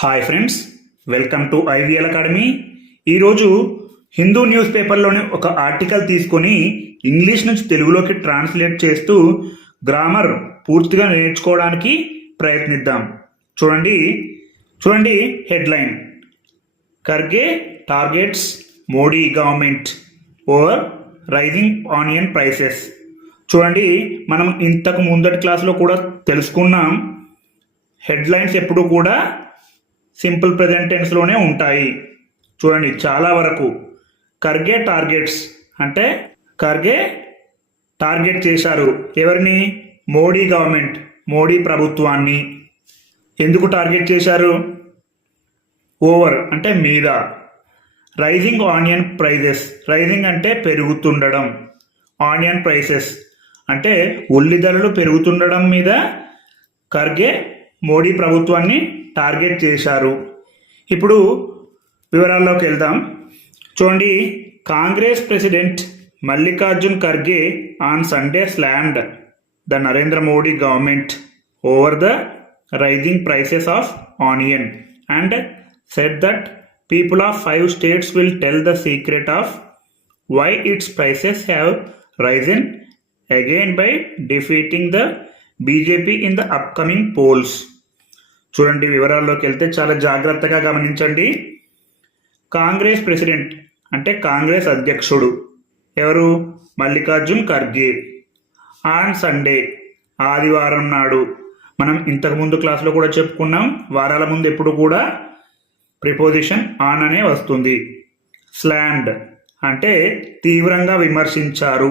Hi friends, welcome to IVL academy. ఈరోజు Hindu news పేపర్లోని ఒక article తీసుకొని ఇంగ్లీష్ నుంచి తెలుగులోకి ట్రాన్స్లేట్ చేస్తూ గ్రామర్ పూర్తిగా నేర్చుకోవడానికి ప్రయత్నిద్దాం. చూడండి headline: Kharge targets Modi government over rising onion prices. చూడండి, మనం ఇంతకు ముందటి క్లాస్లో కూడా తెలుసుకున్నాం, హెడ్లైన్స్ ఎప్పుడు కూడా సింపుల్ ప్రెజెంట్ టెన్స్లోనే ఉంటాయి. చూడండి, చాలా వరకు ఖర్గే టార్గెట్స్ అంటే ఖర్గే టార్గెట్ చేశారు ఎవరిని? మోడీ గవర్నమెంట్, మోడీ ప్రభుత్వాన్ని. ఎందుకు టార్గెట్ చేశారు? ఓవర్ అంటే మీద. రైజింగ్ ఆనియన్ ప్రైజెస్, రైజింగ్ అంటే పెరుగుతుండడం, ఆనియన్ ప్రైసెస్ అంటే ఉల్లి ధరలు పెరుగుతుండడం మీద ఖర్గే మోడీ ప్రభుత్వాన్ని టార్గెట్ చేశారు. ఇప్పుడు వివరాల్లోకి వెళ్దాం. చూడండి, Congress president Mallikarjun Kharge on Sunday slammed the Narendra Modi government over the rising prices of onion and said that people of 5 states will tell the secret of why its prices have risen again by defeating the BJP in the upcoming polls. చూడండి, వివరాల్లోకి వెళ్తే చాలా జాగ్రత్తగా గమనించండి. Congress president అంటే కాంగ్రెస్ అధ్యక్షుడు ఎవరు? Mallikarjun Kharge. On Sunday ఆదివారం నాడు, మనం ఇంతకుముందు క్లాస్లో కూడా చెప్పుకున్నాం, వారాల ముందు ఎప్పుడు కూడా ప్రిపోజిషన్ ఆన్ అనే వస్తుంది. స్లామ్డ్ అంటే తీవ్రంగా విమర్శించారు,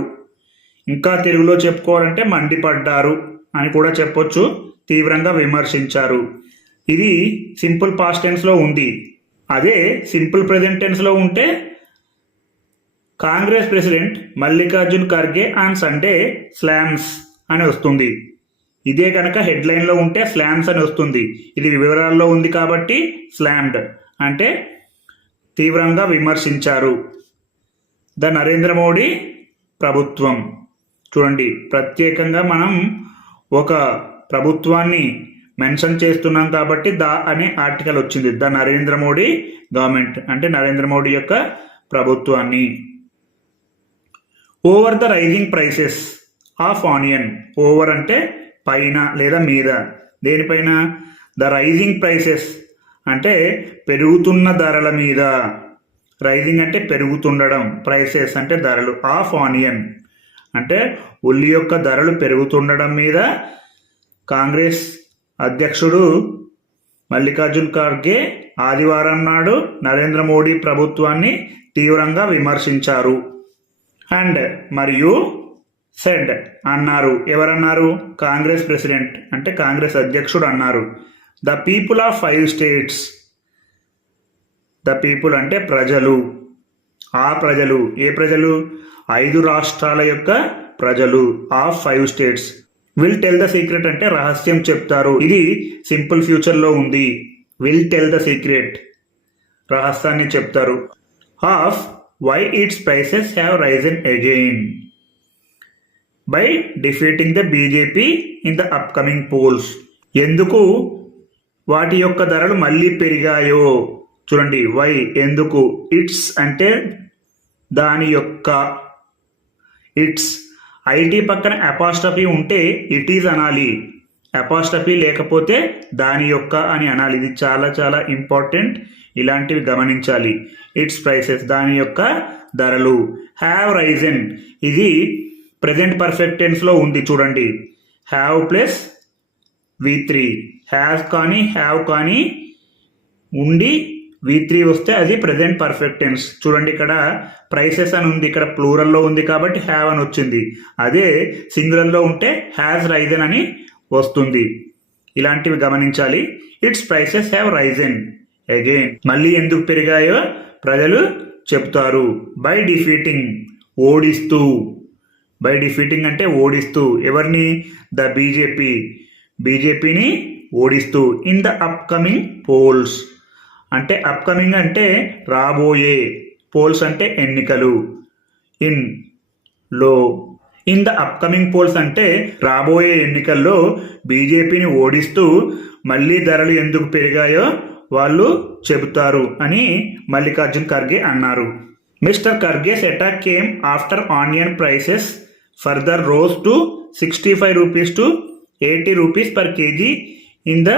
ఇంకా తెలుగులో చెప్పుకోవాలంటే మండిపడ్డారు అని కూడా చెప్పొచ్చు. తీవ్రంగా విమర్శించారు, ఇది సింపుల్ పాస్ట్ టెన్స్లో ఉంది. అదే సింపుల్ ప్రెజెంట్ టెన్స్లో ఉంటే Congress president Mallikarjun Kharge on Sunday slams అని వస్తుంది. ఇదే కనుక హెడ్లైన్లో ఉంటే స్లామ్స్ అని వస్తుంది. ఇది వివరాల్లో ఉంది కాబట్టి స్లామ్డ్ అంటే తీవ్రంగా విమర్శించారు. ద నరేంద్ర మోడీ ప్రభుత్వం. చూడండి, ప్రత్యేకంగా మనం ఒక ప్రభుత్వాన్ని మెన్షన్ చేస్తున్నాం కాబట్టి ద అనే ఆర్టికల్ వచ్చింది. ద నరేంద్ర మోడీ గవర్నమెంట్ అంటే నరేంద్ర మోడీ యొక్క ప్రభుత్వాన్ని. Over the rising prices of onion. Over అంటే పైన లేదా మీద. దేనిపైన? ద రైజింగ్ ప్రైసెస్ అంటే పెరుగుతున్న ధరల మీద. రైజింగ్ అంటే పెరుగుతుండడం, ప్రైసెస్ అంటే ధరలు, ఆఫ్ ఆనియన్ అంటే ఉల్లి యొక్క ధరలు పెరుగుతుండడం మీద కాంగ్రెస్ అధ్యక్షుడు మల్లికార్జున్ ఖర్గే ఆదివారం నాడు నరేంద్ర మోడీ ప్రభుత్వాన్ని తీవ్రంగా విమర్శించారు. అండ్ మరియు సెడ్ అన్నారు. ఎవరన్నారు? కాంగ్రెస్ ప్రెసిడెంట్ అంటే కాంగ్రెస్ అధ్యక్షుడు అన్నారు. The people of 5 states. The people అంటే ప్రజలు. ఆ ప్రజలు, ఏ ప్రజలు? 5 రాష్ట్రాల యొక్క ప్రజలు. Of 5 states. Will tell the secret అంటే రహస్యం చెప్తారు. ఇది సింపుల్ ఫ్యూచర్లో ఉంది. విల్ టెల్ ద సీక్రెట్, రహస్యాన్ని చెప్తారు. Of why its prices have risen again by defeating the BJP in the upcoming polls. ఎందుకు వాటి యొక్క ధరలు మళ్ళీ పెరిగాయో చూడండి. వై ఎందుకు? ఇట్స్ అంటే దాని యొక్క. ఇట్స్ ఐటీ పక్కన అపాస్ట్రఫీ ఉంటే ఇట్ ఈజ్ అనాలి, అపాస్ట్రఫీ లేకపోతే దాని యొక్క అని అనాలి. ఇది చాలా చాలా ఇంపార్టెంట్, ఇలాంటివి గమనించాలి. ఇట్స్ ప్రైసెస్ దాని యొక్క ధరలు. హ్యావ్ రైజన్ ఇది ప్రెజెంట్ పర్ఫెక్ట్ టెన్స్లో ఉంది. చూడండి, హ్యావ్ ప్లస్ V3. హ్యావ్ కానీ హ్యావ్ కానీ ఉండి V3 వస్తే అది ప్రెజెంట్ పర్ఫెక్ట్ టెన్స్. చూడండి, ఇక్కడ ప్రైసెస్ అని ఉంది, ఇక్కడ ప్లూరల్లో ఉంది కాబట్టి హ్యావ్ అని వచ్చింది. అదే సింగులర్లో ఉంటే హ్యాస్ రైజన్ అని వస్తుంది. ఇలాంటివి గమనించాలి. It's prices have risen again. మళ్ళీ ఎందుకు పెరిగాయో ప్రజలు చెప్తారు. బై డిఫీటింగ్ ఓడిస్తూ. బై డిఫీటింగ్ అంటే ఓడిస్తూ. ఎవరిని? ద బీజేపీని ఓడిస్తూ. ఇన్ ద అప్కమింగ్ పోల్స్ అంటే అప్కమింగ్ అంటే రాబోయే, పోల్స్ అంటే ఎన్నికలు. ఇన్ ద అప్కమింగ్ పోల్స్ అంటే రాబోయే ఎన్నికల్లో బీజేపీని ఓడిస్తూ మళ్ళీ ధరలు ఎందుకు పెరిగాయో వాళ్ళు చెబుతారు అని మల్లికార్జున్ ఖర్గే అన్నారు. Mister Kharge's attack came after onion prices further rose to 65 rupees to 80 rupees per kg in the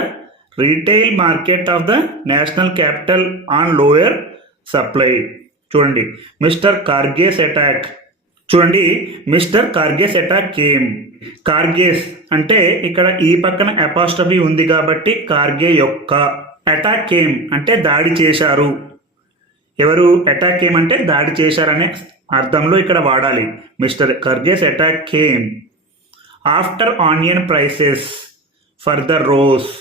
retail market of the national capital on lower supply. చూడండి మిస్టర్ ఖర్గేస్ అటాక్, చూడండి మిస్టర్ ఖర్గేస్ అటాక్ కేమ్. ఖర్గేస్ అంటే ఇక్కడ ఈ పక్కన అపాస్ట్రఫీ ఉంది కాబట్టి ఖర్గే యొక్క, attack came అంటే దాడి చేశారు. ఎవరు అటాక్ కేమ్ అంటే దాడి చేశారనే అర్థంలో ఇక్కడ వాడాలి. Mister Kharge's attack came after onion prices further rose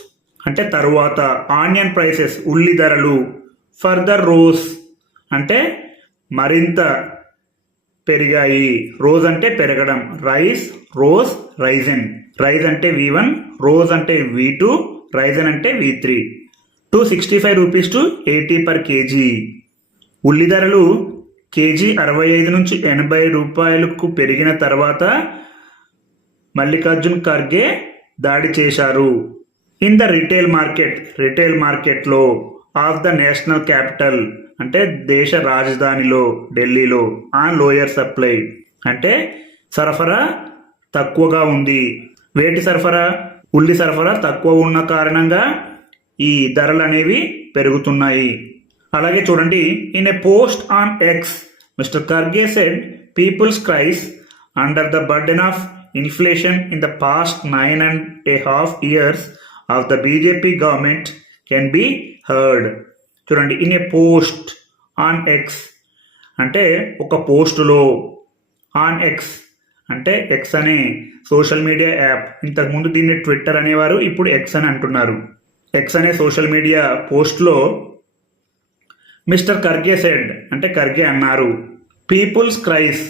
అంటే తరువాత, ఆనియన్ ప్రైసెస్ ఉల్లి ధరలు, ఫర్దర్ రోస్ అంటే మరింత పెరిగాయి, రోజ్ అంటే పెరగడం, రైస్ రోజ్ రైజన్, రైజ్ అంటే V1, రోజ్ అంటే V2, రైజన్ అంటే V3, to 65 rupees to 80 per kg. ఉల్లి ధరలు కేజీ 65 నుంచి 80 రూపాయలకు పెరిగిన తర్వాత మల్లికార్జున్ ఖర్గే దాడి చేశారు. ఇన్ ద రిటైల్ మార్కెట్లో ఆఫ్ ద నేషనల్ క్యాపిటల్ అంటే దేశ రాజధానిలో ఢిల్లీలో, ఆన్ లోయర్ సప్లై అంటే సరఫరా తక్కువగా ఉంది. వేటి సరఫరా? ఉల్లి సరఫరా తక్కువ ఉన్న కారణంగా ఈ ధరలు అనేవి పెరుగుతున్నాయి. అలాగే చూడండి, in a post on X mister Kharge said people's cries under the burden of inflation in the past 9.5 years of the BJP government can be heard. చూడండి, in a post on X అంటే ఒక పోస్టులో, ఆన్ ఎక్స్ అంటే X అనే social media app, ఇంతకుముందు దీన్ని Twitter అనేవారు, ఇప్పుడు ఎక్స్ అని అంటున్నారు. ఎక్స్ అనే సోషల్ మీడియా పోస్ట్లో మిస్టర్ ఖర్గే సెడ్ అంటే ఖర్గే అన్నారు, పీపుల్స్ క్రైస్,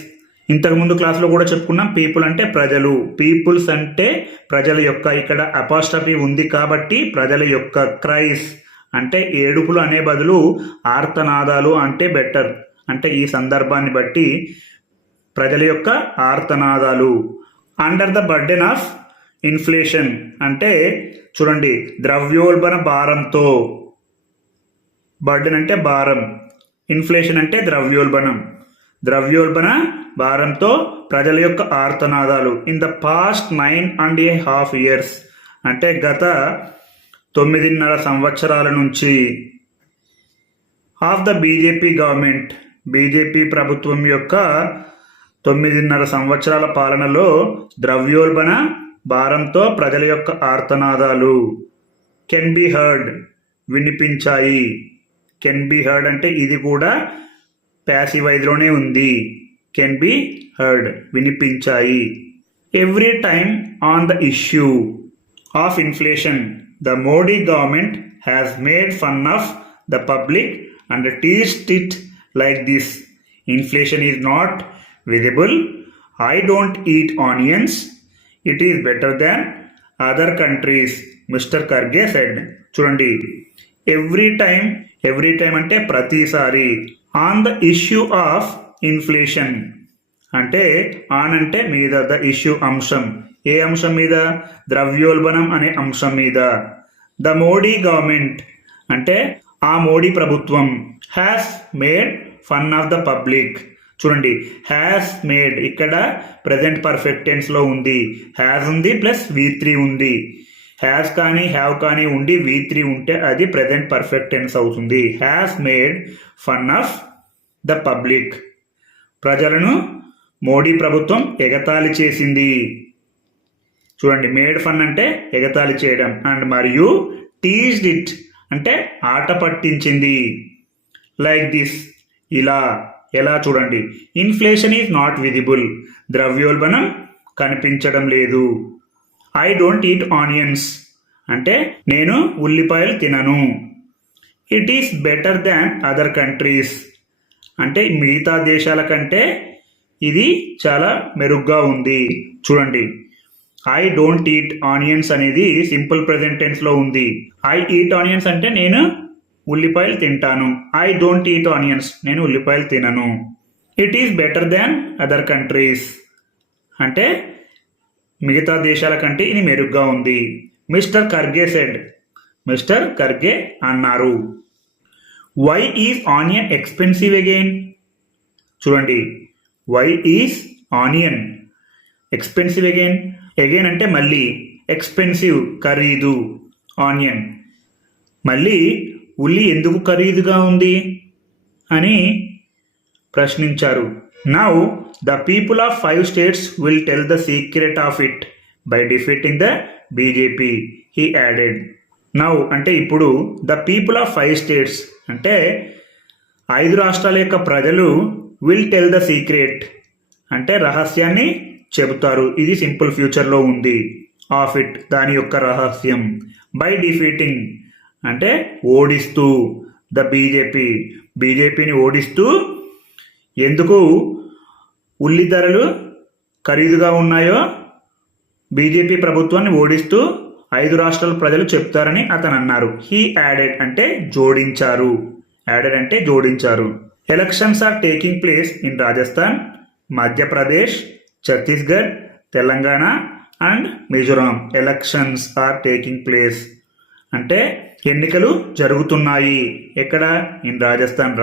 ఇంతకుముందు క్లాస్లో కూడా చెప్పుకున్నాం, పీపుల్ అంటే ప్రజలు, పీపుల్స్ అంటే ప్రజల యొక్క, ఇక్కడ అపాస్ట్రఫీ ఉంది కాబట్టి ప్రజల యొక్క, క్రైస్ అంటే ఏడుపులు అనే బదులు ఆర్తనాదాలు అంటే బెటర్, అంటే ఈ సందర్భాన్ని బట్టి ప్రజల యొక్క ఆర్తనాదాలు. Under the burden of inflation అంటే చూడండి ద్రవ్యోల్బణ భారంతో, బర్డెన్ అంటే భారం, ఇన్ఫ్లేషన్ అంటే ద్రవ్యోల్బణం, ద్రవ్యోల్బణ భారంతో ప్రజల యొక్క ఆర్తనాదాలు. ఇన్ ద పాస్ట్ 9.5 years అంటే గత 9.5 సంవత్సరాల నుంచి, of the BJP government BJP ప్రభుత్వం యొక్క 9.5 సంవత్సరాల పాలనలో ద్రవ్యోల్బణ భారంతో ప్రజల యొక్క ఆర్తనాదాలు కెన్ బి హర్డ్ వినిపించాయి. కెన్ బి హర్డ్ అంటే ఇది కూడా ప్యాసివైజ్లోనే ఉంది, కెన్ బి హర్డ్ వినిపించాయి. Every time on the issue of inflation the Modi government has made fun of the public and teached it like this, inflation is not visible, I don't eat onions, it is better than other countries, mister Kharge said. చూడండి, every time అంటే ప్రతిసారి, on the issue of inflation అంటే on అంటే మీద, the issue అంశం, ఏ అంశం మీద? ద్రవ్యోల్బణం అనే అంశం మీద. ద మోడీ గవర్నమెంట్ అంటే ఆ మోడీ ప్రభుత్వం, has made fun of the public. చూడండి, హ్యాస్ మేడ్ ఇక్కడ ప్రెజెంట్ పర్ఫెక్ట్ టెన్స్లో ఉంది, హ్యాస్ ఉంది ప్లస్ V3 ఉంది. హ్యాస్ కానీ హ్యావ్ కానీ ఉండి V3 ఉంటే అది ప్రెజెంట్ పర్ఫెక్ట్ టెన్స్ అవుతుంది. Has made fun of the public, ప్రజలను మోడీ ప్రభుత్వం ఎగతాళి చేసింది. చూడండి, మేడ్ ఫన్ అంటే ఎగతాళి చేయడం, అండ్ మరియు టీజ్డ్ ఇట్ అంటే ఆట పట్టించింది, లైక్ దిస్ ఇలా, ఎలా? చూడండి, ఇన్ఫ్లేషన్ ఈజ్ నాట్ విజిబుల్ ద్రవ్యోల్బణం కనిపించడం లేదు. ఐ డోంట్ ఈట్ ఆనియన్స్ అంటే నేను ఉల్లిపాయలు తినను. It is better than other countries అంటే మిగతా దేశాల కంటే ఇది చాలా మెరుగ్గా ఉంది. చూడండి, ఐ డోంట్ ఈట్ ఆనియన్స్ అనేది సింపుల్ ప్రెజెంట్ టెన్స్లో ఉంది. ఐ ఈట్ ఆనియన్స్ అంటే నేను ఉల్లిపాయలు తింటాను. ఐ డోంట్ ఈట్ ఆనియన్స్ నేను ఉల్లిపాయలు తినను. It is better than other countries అంటే మిగతా దేశాల కంటే ఇది మెరుగ్గా ఉంది. Mister Kharge said mister Kharge అన్నారు. Why is onion expensive again? చూడండి, why is onion expensive again? Again అంటే మళ్ళీ, ఎక్స్పెన్సివ్ ఖరీదు, ఆనియన్. మళ్ళీ ఉల్లి ఎందుకు ఖరీదుగా ఉంది అని ప్రశ్నించారు. Now the people of 5 states will tell the secret of it by defeating the BJP, he added. Now అంటే ఇప్పుడు, ద పీపుల్ ఆఫ్ 5 states అంటే 5 రాష్ట్రాల యొక్క ప్రజలు విల్ టెల్ ద సీక్రెట్ అంటే రహస్యాన్ని చెబుతారు. ఇది సింపుల్ ఫ్యూచర్లో ఉంది. ఆఫ్ ఇట్ దాని యొక్క రహస్యం. బై డిఫీటింగ్ అంటే ఓడిస్తూ, ద బీజేపీని ఓడిస్తూ. ఎందుకు ఉల్లి ధరలు ఖరీదుగా ఉన్నాయో బీజేపీ ప్రభుత్వాన్ని ఓడిస్తూ 5 రాష్ట్రాల ప్రజలు చెప్తారని అతను అన్నారు. హీ యాడెడ్ అంటే జోడించారు. యాడెడ్ అంటే జోడించారు. Elections are taking place in Rajasthan, Madhya Pradesh, Chhattisgarh, Telangana and Mizoram. Elections are taking place అంటే ఎన్నికలు జరుగుతున్నాయి. ఎక్కడ? ఇన్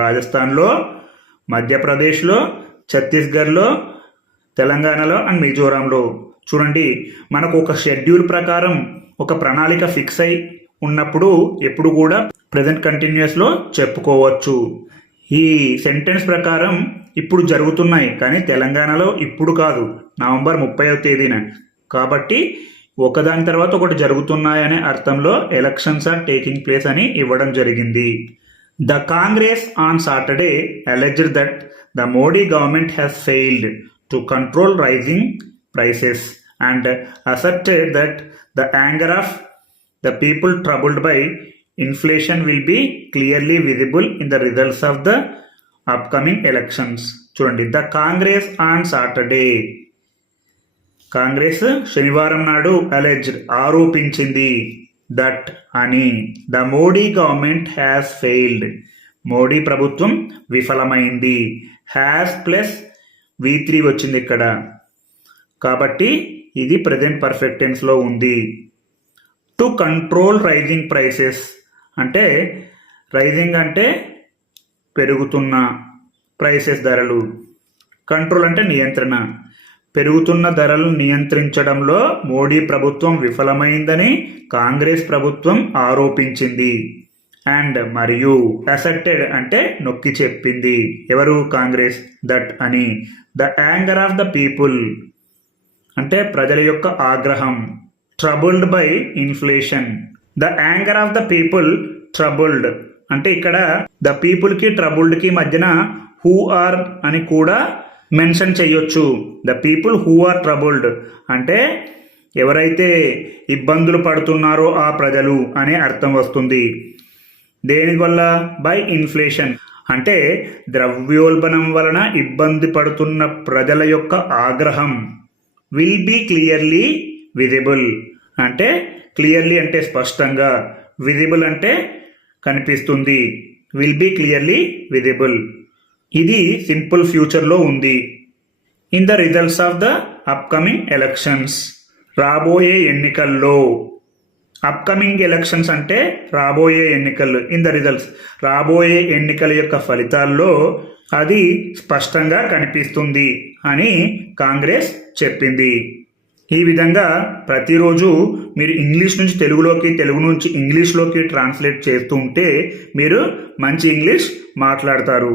రాజస్థాన్లో, మధ్యప్రదేశ్లో, ఛత్తీస్గఢ్లో, తెలంగాణలో అండ్ మిజోరాంలో. చూడండి, మనకు ఒక షెడ్యూల్ ప్రకారం ఒక ప్రణాళిక ఫిక్స్ అయి ఉన్నప్పుడు ఎప్పుడు కూడా ప్రెజెంట్ కంటిన్యూస్లో చెప్పుకోవచ్చు. ఈ సెంటెన్స్ ప్రకారం ఇప్పుడు జరుగుతున్నాయి, కానీ తెలంగాణలో ఇప్పుడు కాదు, నవంబర్ 30వ తేదీన. కాబట్టి ఒకదాని తర్వాత ఒకటి జరుగుతున్నాయనే అర్థంలో ఎలక్షన్స్ ఆర్ టేకింగ్ ప్లేస్ అని ఇవ్వడం జరిగింది. The Congress on Saturday alleged that the Modi government has failed to control rising prices and asserted that the anger of the people troubled by inflation will be clearly visible in the results of the upcoming elections. చూడండి, the Congress on Saturday, Congress శనివారం నాడు alleged ఆరోపించింది, that అని, the Modi government has failed Modi ప్రభుత్వం విఫలమైంది. Has plus V3 వచ్చింది ఇక్కడ, కాబట్టి ఇది ప్రెజెంట్ పర్ఫెక్ట్ టెన్స్లో ఉంది. టు కంట్రోల్ రైజింగ్ ప్రైసెస్ అంటే, రైజింగ్ అంటే పెరుగుతున్న, ప్రైసెస్ ధరలు, కంట్రోల్ అంటే నియంత్రణ. పెరుగుతున్న ధరలను నియంత్రించడంలో మోడీ ప్రభుత్వం విఫలమైందని కాంగ్రెస్ ప్రభుత్వం ఆరోపించింది. అండ్ మరియు అసెప్టెడ్ అంటే నొక్కి చెప్పింది. ఎవరు? కాంగ్రెస్. దట్ అని. The anger of the people అంటే ప్రజల యొక్క ఆగ్రహం. Troubled by inflation. The anger of the people troubled అంటే ఇక్కడ ద పీపుల్కి ట్రబుల్డ్కి మధ్యన హూ ఆర్ అని కూడా మెన్షన్ చేయొచ్చు. The people who are troubled అంటే ఎవరైతే ఇబ్బందులు పడుతున్నారో ఆ ప్రజలు అనే అర్థం వస్తుంది. దేనివల్ల? బై ఇన్ఫ్లేషన్ అంటే ద్రవ్యోల్బణం వలన ఇబ్బంది పడుతున్న ప్రజల యొక్క ఆగ్రహం. విల్ బీ క్లియర్లీ విజిబుల్ అంటే, క్లియర్లీ అంటే స్పష్టంగా, విజిబుల్ అంటే కనిపిస్తుంది. Will be clearly visible. ఇది సింపుల్ ఫ్యూచర్లో ఉంది. In the results of the upcoming elections రాబోయే ఎన్నికల్లో. అప్కమింగ్ ఎలక్షన్స్ అంటే రాబోయే ఎన్నికలు. ఇన్ ద రిజల్ట్స్ రాబోయే ఎన్నికల యొక్క ఫలితాల్లో అది స్పష్టంగా కనిపిస్తుంది అని కాంగ్రెస్ చెప్పింది. ఈ విధంగా ప్రతిరోజు మీరు ఇంగ్లీష్ నుంచి తెలుగులోకి, తెలుగు నుంచి ఇంగ్లీష్లోకి ట్రాన్స్లేట్ చేస్తూ ఉంటే మీరు మంచి ఇంగ్లీష్ మాట్లాడతారు.